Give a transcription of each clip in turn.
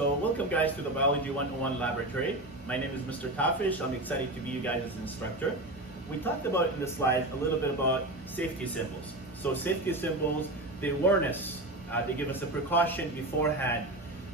So welcome guys to the Biology 101 Laboratory. My name is Mr. Tafish. I'm excited to be you guys' instructor. We talked about in the slides a little bit about safety symbols. So safety symbols, they warn us, they give us a precaution beforehand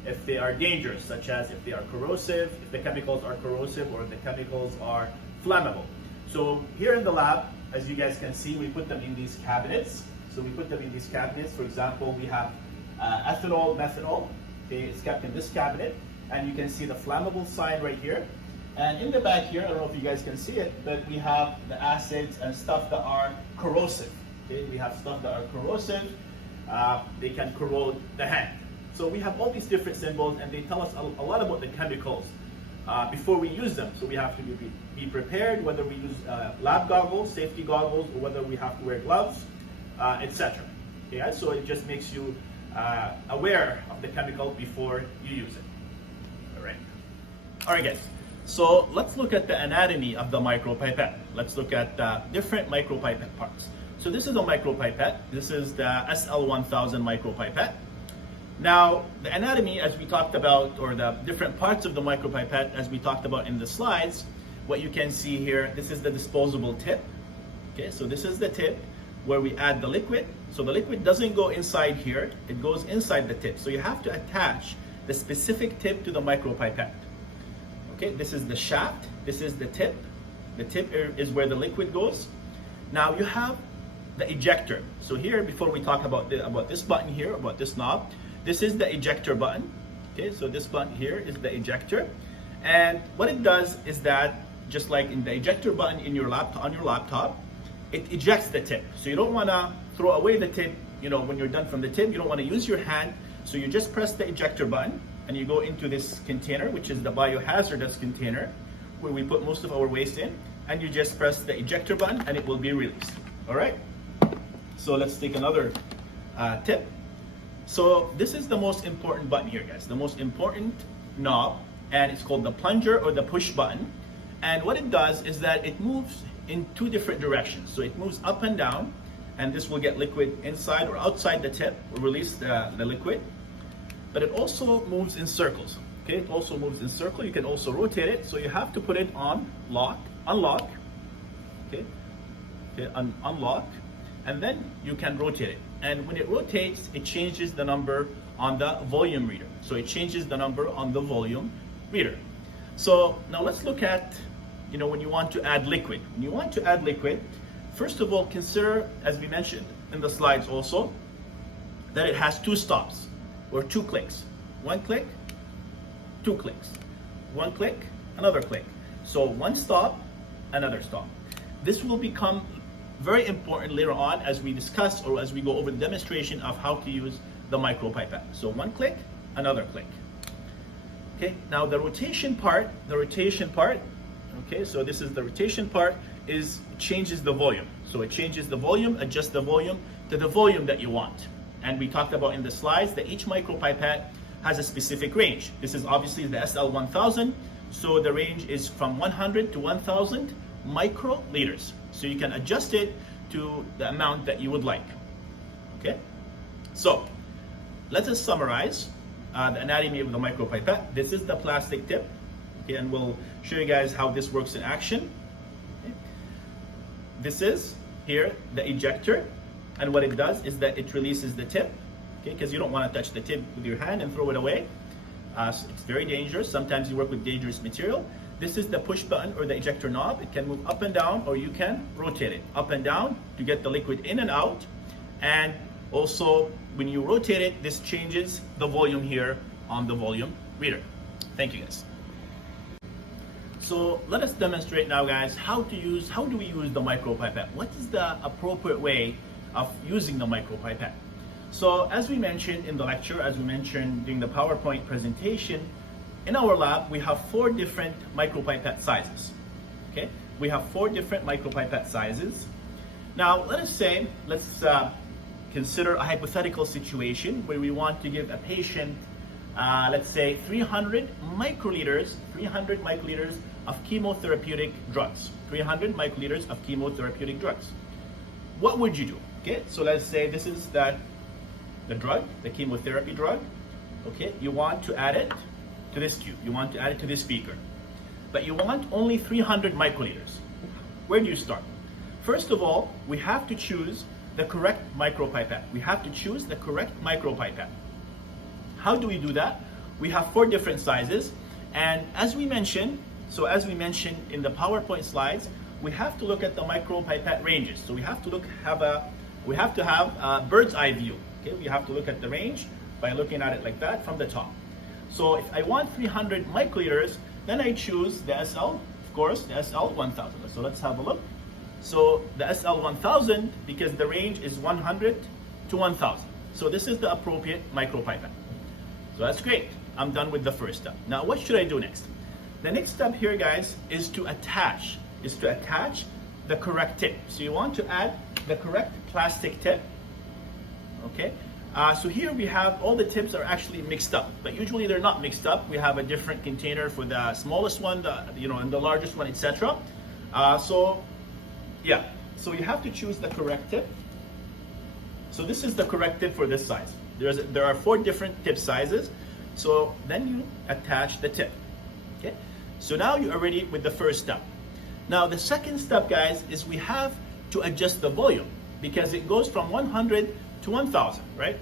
if they are dangerous, such as if they are corrosive, if the chemicals are corrosive, or if the chemicals are flammable. So here in the lab, as you guys can see, we put them in these cabinets. So we put them in these cabinets. For example, we have ethanol, methanol. Okay, it's kept in this cabinet, and you can see the flammable sign right here. And in the back here, I don't know if you guys can see it, but we have the acids and stuff that are corrosive. Okay, we have stuff that are corrosive. They can corrode the hand. So we have all these different symbols, and they tell us a lot about the chemicals before we use them. So we have to be prepared, whether we use lab goggles, safety goggles, or whether we have to wear gloves, etc. Okay, so it just makes you aware of the chemical before you use it. All right, guys. So let's look at the anatomy of the micropipette. Let's look at different micropipette parts. So this is a micropipette. This is the SL1000 micropipette. Now, the anatomy, as we talked about, or the different parts of the micropipette, as we talked about in the slides, what you can see here, this is the disposable tip. Okay, so this is the tip where we add the liquid. So the liquid doesn't go inside here, it goes inside the tip. So you have to attach the specific tip to the micropipette. Okay, this is the shaft, this is the tip. The tip is where the liquid goes. Now you have the ejector. So here, before we talk about this button here, about this knob, this is the ejector button. Okay, so this button here is the ejector. And what it does is that, just like in the ejector button in your laptop, on your laptop, it ejects the tip. So you don't want to throw away the tip, when you're done from the tip, you don't want to use your hand. So you just press the ejector button and you go into this container, which is the biohazardous container, where we put most of our waste in, and you just press the ejector button and it will be released. All right? So let's take another tip. So this is the most important button here, guys, the most important knob, and it's called the plunger or the push button. And what it does is that it moves in two different directions. So it moves up and down, and this will get liquid inside or outside the tip, or release the liquid. But it also moves in circles. Okay, it also moves in circle. You can also rotate it. So you have to put it on lock, unlock. Okay, unlock, and then you can rotate it. And when it rotates, it changes the number on the volume reader. So it changes the number on the volume reader. So now let's look at, when you want to add liquid. When you want to add liquid, first of all, consider, as we mentioned in the slides also, that it has two stops or two clicks. One click, two clicks. One click, another click. So one stop, another stop. This will become very important later on as we discuss, or as we go over the demonstration of how to use the micropipette. So one click, another click. Okay, now the rotation part, okay, so this is the rotation part, changes the volume. So it changes the volume, adjusts the volume to the volume that you want. And we talked about in the slides that each micropipette has a specific range. This is obviously the SL1000, so the range is from 100 to 1000 microliters. So you can adjust it to the amount that you would like. Okay, so let us summarize the anatomy of the micropipette. This is the plastic tip, okay, and we'll show you guys how this works in action. Okay. This is here the ejector, and what it does is that it releases the tip, okay, because you don't want to touch the tip with your hand and throw it away. So it's very dangerous. Sometimes you work with dangerous material. This is the push button or the ejector knob. It can move up and down, or you can rotate it up and down to get the liquid in and out. And also, when you rotate it, this changes the volume here on the volume reader. Thank you, guys. So let us demonstrate now, guys, how do we use the micropipette? What is the appropriate way of using the micropipette? So as we mentioned in the lecture, as we mentioned during the PowerPoint presentation, in our lab, we have 4 different micropipette sizes. Okay, we have 4 different micropipette sizes. Now, let's consider a hypothetical situation where we want to give a patient, let's say 300 microliters of chemotherapeutic drugs. 300 microliters of chemotherapeutic drugs. What would you do? Okay, so let's say this is the drug, the chemotherapy drug. Okay, you want to add it to this tube. You want to add it to this beaker. But you want only 300 microliters. Where do you start? First of all, we have to choose the correct micropipette. We have to choose the correct micropipette. How do we do that? We have 4 different sizes, and as we mentioned in the PowerPoint slides, we have to look at the micropipette ranges. So we have to have a bird's eye view. Okay, we have to look at the range by looking at it like that from the top. So if I want 300 microliters, then I choose the SL, of course, the SL 1000. So let's have a look. So the SL 1000, because the range is 100 to 1000. So this is the appropriate micropipette. So that's great. I'm done with the first step. Now what should I do next? The next step here, guys, is to attach the correct tip. So you want to add the correct plastic tip. Okay. So here we have all the tips are actually mixed up, but usually they're not mixed up. We have a different container for the smallest one, and the largest one, etc. So you have to choose the correct tip. So this is the correct tip for this size. There are 4 different tip sizes. So then you attach the tip. Okay. So now you are ready with the first step. Now the second step, guys, is we have to adjust the volume because it goes from 100 to 1000, right?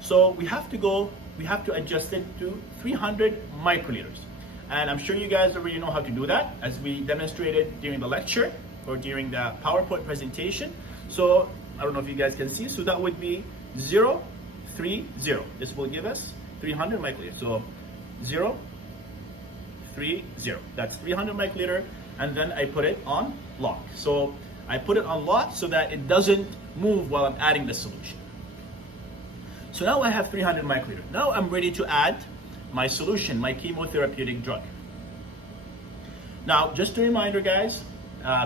So we have to adjust it to 300 microliters. And I'm sure you guys already know how to do that, as we demonstrated during the lecture or during the PowerPoint presentation. So I don't know if you guys can see, so that would be 0, 3, 0. This will give us 300 microliters. So 0, 3, 0. That's 300 microliter, and then I put it on lock. So I put it on lock so that it doesn't move while I'm adding the solution. So now I have 300 microliter. Now I'm ready to add my solution, my chemotherapeutic drug. Now, just a reminder, guys,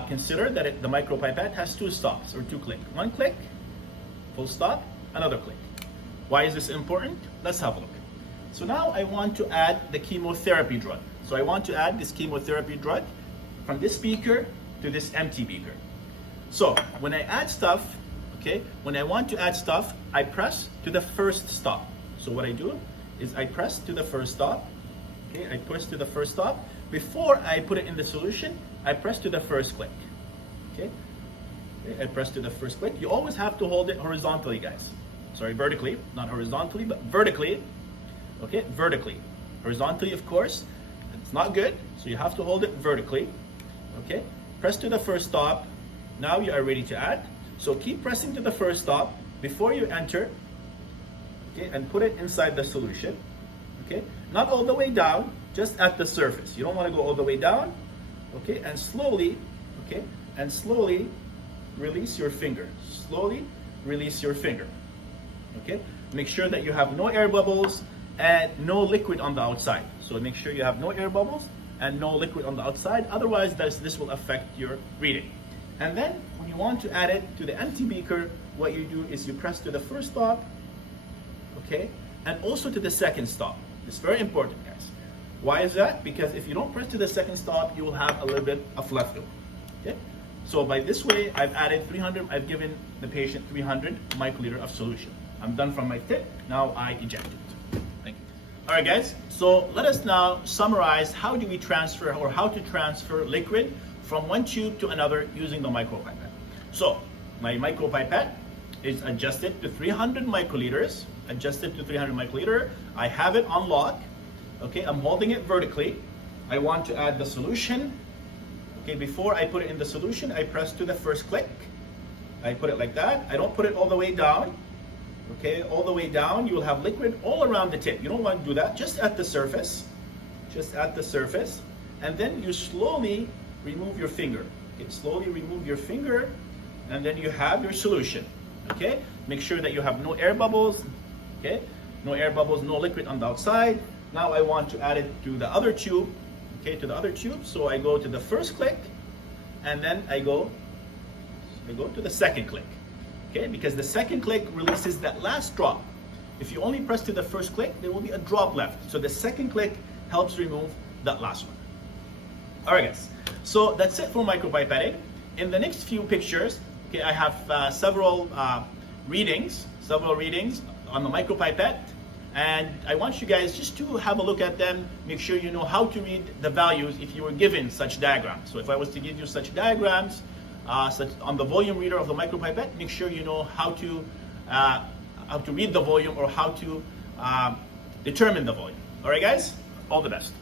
consider that the micropipette has 2 stops or 2 clicks. 1 click, full stop, another click. Why is this important? Let's have a look. So now I want to add the chemotherapy drug. So I want to add this chemotherapy drug from this beaker to this empty beaker. So when I add stuff, when I want to add stuff, I press to the first stop. So what I do is I press to the first stop. Okay, I press to the first stop. Before I put it in the solution, I press to the first click. Okay, I press to the first click. You always have to hold it horizontally, guys. Sorry, vertically, not horizontally, but vertically. Okay, vertically. Horizontally, of course, it's not good. So you have to hold it vertically. Okay, press to the first stop. Now you are ready to add. So keep pressing to the first stop before you enter, okay, and put it inside the solution. Okay, not all the way down, just at the surface. You don't want to go all the way down. Okay, and slowly release your finger. Slowly release your finger. Okay, make sure that you have no air bubbles and no liquid on the outside. So make sure you have no air bubbles and no liquid on the outside. Otherwise, this will affect your reading. And then when you want to add it to the empty beaker, what you do is you press to the first stop, okay, and also to the second stop. It's very important, guys. Why is that? Because if you don't press to the second stop, you will have a little bit of leftover. Okay, so by this way, I've given the patient 300 microliter of solution. I'm done from my tip. Now I eject it. Thank you. All right, guys. So let us now summarize how do we transfer or how to transfer liquid from one tube to another using the micropipette. So my micropipette is adjusted to 300 microliters. I have it on lock. Okay, I'm holding it vertically. I want to add the solution. Okay, before I put it in the solution, I press to the first click. I put it like that. I don't put it all the way down. Okay, all the way down, you will have liquid all around the tip. You don't want to do that, just at the surface. And then you slowly remove your finger. Okay, slowly remove your finger, and then you have your solution. Okay, make sure that you have no air bubbles. Okay, no air bubbles, no liquid on the outside. Now I want to add it to the other tube. Okay, to the other tube. So I go to the first click, and then I go to the second click. Okay, because the second click releases that last drop. If you only press to the first click, there will be a drop left. So the second click helps remove that last one. All right, guys. So that's it for micropipetting. In the next few pictures, okay, I have several readings on the micropipette. And I want you guys just to have a look at them, make sure you know how to read the values if you were given such diagrams. So if I was to give you such diagrams such on the volume reader of the micropipette, make sure you know how to read the volume or how to determine the volume. All right, guys? All the best.